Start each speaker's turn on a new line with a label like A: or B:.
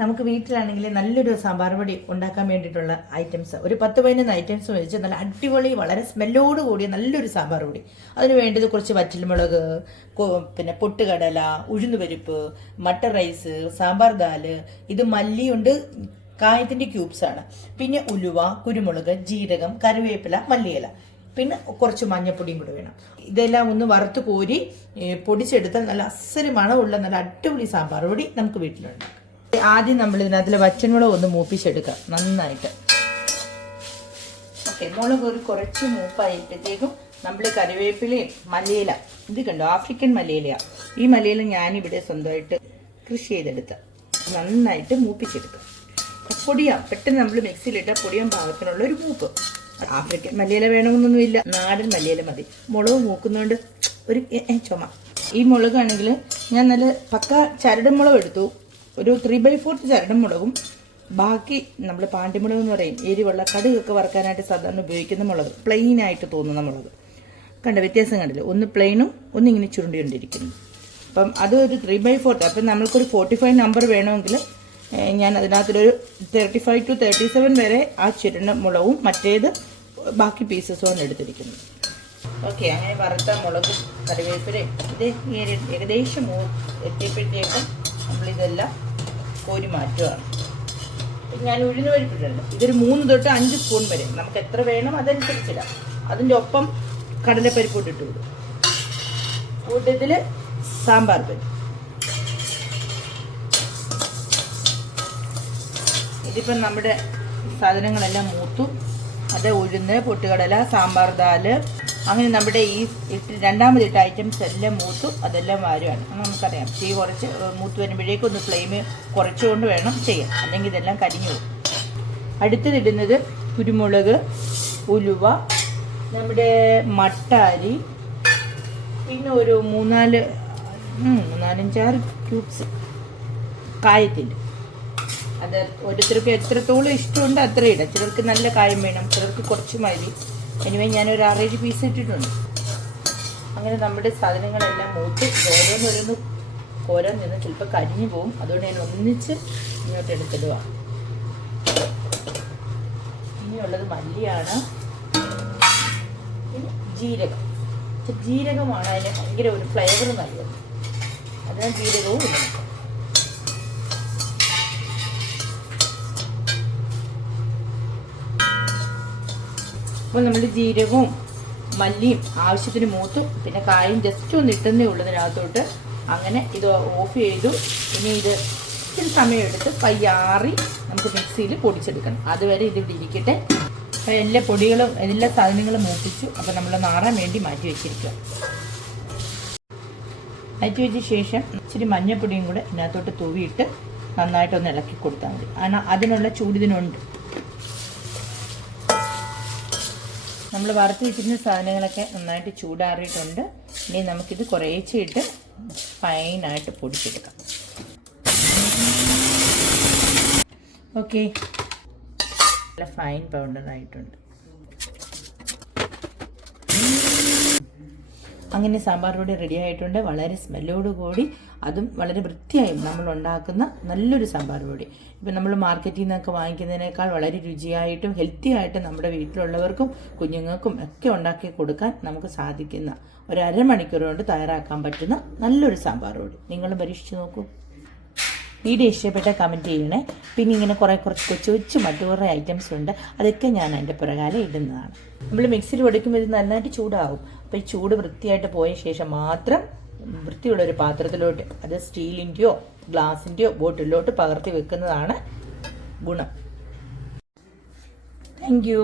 A: നമുക്ക് വീട്ടിലാണെങ്കിൽ നല്ലൊരു സാമ്പാർ പൊടി ഉണ്ടാക്കാൻ വേണ്ടിയിട്ടുള്ള ഐറ്റംസ് ഒരു പത്ത് പതിനൊന്ന് ഐറ്റംസ് വെച്ച് നല്ല അടിപൊളി വളരെ സ്മെല്ലോട് കൂടിയ നല്ലൊരു സാമ്പാർ പൊടി. അതിന് വേണ്ടത് കുറച്ച് വറ്റൽമുളക് പിന്നെ പൊട്ടുകടല ഉഴുന്നുപരിപ്പ് മട്ടർ റൈസ് സാമ്പാർ ദാൽ ഇത് മല്ലിയുണ്ട് കായത്തിന്റെ ക്യൂബ്സ് ആണ്. പിന്നെ ഉലുവ കുരുമുളക് ജീരകം കറിവേപ്പില മല്ലിയില. പിന്നെ കുറച്ച് മഞ്ഞപ്പൊടിയും കൂടെ വേണം. ഇതെല്ലാം ഒന്ന് വറുത്ത് കോരി പൊടിച്ചെടുത്താൽ നല്ല അസൽ മണമുള്ള നല്ല അടിപൊളി സാമ്പാർ പൊടി നമുക്ക് വീട്ടിലുണ്ടാക്കാം ആദ്യം നമ്മൾ ഇതിനകത്തിൽ വച്ചൻമുളക് ഒന്ന് മൂപ്പിച്ചെടുക്കാം നന്നായിട്ട്. ഓക്കെ മുളക് ഒരു കുറച്ച് മൂപ്പായിട്ടത്തേക്കും നമ്മൾ കറിവേപ്പിലയും മലയില ഇത് കണ്ടോ? ആഫ്രിക്കൻ മലയിലയാണ് ഈ മലയില ഞാനിവിടെ സ്വന്തമായിട്ട് കൃഷി ചെയ്തെടുത്ത നന്നായിട്ട് മൂപ്പിച്ചെടുക്കുക പൊടിയാ പെട്ടെന്ന് നമ്മൾ മിക്സിയിലിട്ട പൊടിയാൻ പാകത്തിനുള്ള ഒരു മൂപ്പ്. ആഫ്രിക്കൻ മല്ലിയില വേണമെന്നൊന്നുമില്ല നാടൻ മല്ലിയില മതി. മുളക് മൂക്കുന്നതുകൊണ്ട് ഒരു ചുമ. ഈ മുളകാണെങ്കിൽ ഞാൻ നല്ല പക്ക ചരട് മുളക് എടുത്തു. ഒരു ത്രീ ബൈ ഫോർത്ത് ചരടം മുളകും. ബാക്കി നമ്മൾ പാണ്ടിമുളക് എന്ന് പറയും. എരിവുള്ള കടുകൊക്കെ വറുക്കാനായിട്ട് സാധാരണ ഉപയോഗിക്കുന്ന മുളക്. പ്ലെയിൻ ആയിട്ട് തോന്നുന്ന മുളക്. കണ്ട വ്യത്യാസം കണ്ടില്ല? ഒന്ന് പ്ലെയിനും ഒന്ന് ഇങ്ങനെ ചുരുണ്ടിക്കൊണ്ടിരിക്കുന്നു. അപ്പം അത് ഒരു ത്രീ ബൈ ഫോർത്ത് അപ്പം നമ്മൾക്കൊരു ഫോർട്ടി ഫൈവ് നമ്പർ വേണമെങ്കിൽ ഞാൻ അതിനകത്തൊരു thirty five to thirty seven വരെ ആ ചുരുണ്ട മുളകും മറ്റേത് ബാക്കി പീസസുമാണ് എടുത്തിരിക്കുന്നത്. ഓക്കെ അങ്ങനെ വറുത്ത മുളക് കറിവേപ്പിലയും ഇത് ഏകദേശം എത്തിയപ്പോഴത്തേക്കും നമ്മളിതെല്ലാം കോരി മാറ്റുകയാണ് ഞാൻ ഉഴുന്ന് പരിപ്പിട്ടുണ്ട് ഇതൊരു മൂന്ന് തൊട്ട് അഞ്ച് സ്പൂൺ വരെ. നമുക്ക് എത്ര വേണം അതനുസരിച്ചിടാം അതിന്റെ ഒപ്പം കടലപ്പരിപ്പ് ഇട്ടിട്ട് വിടും കൂട്ടത്തിൽ സാമ്പാർ പരിപ്പ് ഇതിപ്പം നമ്മുടെ സാധനങ്ങളെല്ലാം മൂത്തു. അത് ഉഴുന്ന് പൊട്ടുകടല സാമ്പാർ ദാൽ അങ്ങനെ നമ്മുടെ ഈ ഇട്ട് രണ്ടാമത് ഇട്ട ഐറ്റംസ് എല്ലാം മൂത്തു അതെല്ലാം വാരുവാണ്. നമുക്കറിയാം. തീ കുറച്ച് മൂത്ത് വരുമ്പോഴേക്കും ഒന്ന് ഫ്ലെയിം കുറച്ചുകൊണ്ട് വേണം ചെയ്യാൻ. അല്ലെങ്കിൽ ഇതെല്ലാം കരിഞ്ഞു പോകും. അടുത്തതിടുന്നത് കുരുമുളക് ഉലുവ നമ്മുടെ മട്ടാരി പിന്നെ ഒരു മൂന്നാൽ മൂന്നാലഞ്ചാറ് ക്യൂബ്സ് കായത്തിന്റെ. അത് ഓരോരുത്തർക്ക് എത്രത്തോളം ഇഷ്ടമുണ്ട് അത്ര ഇട ചിലർക്ക് നല്ല കായം വേണം ചിലർക്ക് കുറച്ച് മതി. എനിവേ ഞാനൊരു ആറേഴ് പീസ് ഇട്ടിട്ടുണ്ട്. അങ്ങനെ നമ്മുടെ സാധനങ്ങളെല്ലാം മൂത്ത് ഓരോന്നോരോന്ന് കോരാൻ നിന്ന് ചിലപ്പോൾ കരിഞ്ഞു പോകും അതുകൊണ്ട് ഞാൻ ഒന്നിച്ച് ഇങ്ങോട്ട് എടുത്തിടുക ഇനിയുള്ളത് മല്ലിയാണ്. പിന്നെ ജീരകം. ജീരകമാണ് അതിന് ഭയങ്കര ഒരു ഫ്ലേവർ നൽകുന്നത് അതിന് ജീരകവും ഇടണം. അപ്പോൾ നമ്മൾ ജീരകവും മല്ലിയും ആവശ്യത്തിന് മൂത്തും പിന്നെ കായും ജസ്റ്റ് ഒന്ന് ഇട്ടുന്നേ ഉള്ളതിനകത്തോട്ട് അങ്ങനെ ഇത് ഓഫ് ചെയ്തു. ഇനി ഇത് ഇച്ചിരി സമയമെടുത്ത് പയ്യാറി നമുക്ക് മിക്സിയിൽ പൊടിച്ചെടുക്കണം. അതുവരെ ഇതിവിടെ ഇരിക്കട്ടെ. അപ്പോൾ എല്ലാ പൊടികളും എല്ലാ സാധനങ്ങളും മൂപ്പിച്ചു. അപ്പോൾ നമ്മൾ നാറാൻ വേണ്ടി മാറ്റി വെച്ചിരിക്കുക. മാറ്റി വെച്ച ശേഷം ഇച്ചിരി മഞ്ഞപ്പൊടിയും കൂടെ ഇതിനകത്തോട്ട് തൂവിയിട്ട് നന്നായിട്ടൊന്ന് ഇളക്കി കൊടുത്താൽ മതി. അതിനുള്ള ചൂടിതിനുണ്ട് നമ്മൾ വറുത്ത് വെച്ചിരുന്ന സാധനങ്ങളൊക്കെ നന്നായിട്ട് ചൂടാറിയിട്ടുണ്ട്. ഇനി നമുക്കിത് കുറേച്ചിട്ട് ഫൈനായിട്ട് പൊടിച്ചെടുക്കാം. ഓക്കെ. നല്ല ഫൈൻ പൗഡറായിട്ടുണ്ട്. അങ്ങനെ സാമ്പാർ പൊടി റെഡി ആയിട്ടുണ്ട്. വളരെ സ്മെല്ലോട് കൂടി അതും വളരെ വൃത്തിയായും നമ്മൾ ഉണ്ടാക്കുന്ന നല്ലൊരു സാമ്പാർ പൊടി. ഇപ്പം നമ്മൾ മാർക്കറ്റിൽ നിന്നൊക്കെ വാങ്ങിക്കുന്നതിനേക്കാൾ വളരെ രുചിയായിട്ടും ഹെൽത്തി ആയിട്ടും നമ്മുടെ വീട്ടിലുള്ളവർക്കും കുഞ്ഞുങ്ങൾക്കും ഒക്കെ ഉണ്ടാക്കി കൊടുക്കാൻ നമുക്ക് സാധിക്കുന്ന ഒരു അരമണിക്കൂർ കൊണ്ട് തയ്യാറാക്കാൻ പറ്റുന്ന നല്ലൊരു സാമ്പാർ പൊടി. നിങ്ങളും പരീക്ഷിച്ച് നോക്കൂ. വീഡിയോ ഇഷ്ടപ്പെട്ട കമന്റ് ചെയ്യണേ. പിന്നെ ഇങ്ങനെ കുറേ കുറച്ച് കൊച്ചു കൊച്ചു മറ്റു കുറേ ഐറ്റംസ് ഉണ്ട്. അതൊക്കെ ഞാൻ അതിന്റെ പ്രകാരം ഇടുന്നതാണ്. നമ്മൾ മിക്സിയിൽ പൊടിക്കുമ്പോൾ ഇത് നന്നായിട്ട് ചൂടാവും. അപ്പോൾ ഈ ചൂട് വൃത്തിയായിട്ട് പോയ ശേഷം മാത്രം വൃത്തിയുള്ള ഒരു പാത്രത്തിലോട്ട് അത് സ്റ്റീലിന്റെയോ ഗ്ലാസിന്റെയോ ബോട്ടിലോട്ട് പകർത്തി വെക്കുന്നതാണ് ഗുണം. Thank you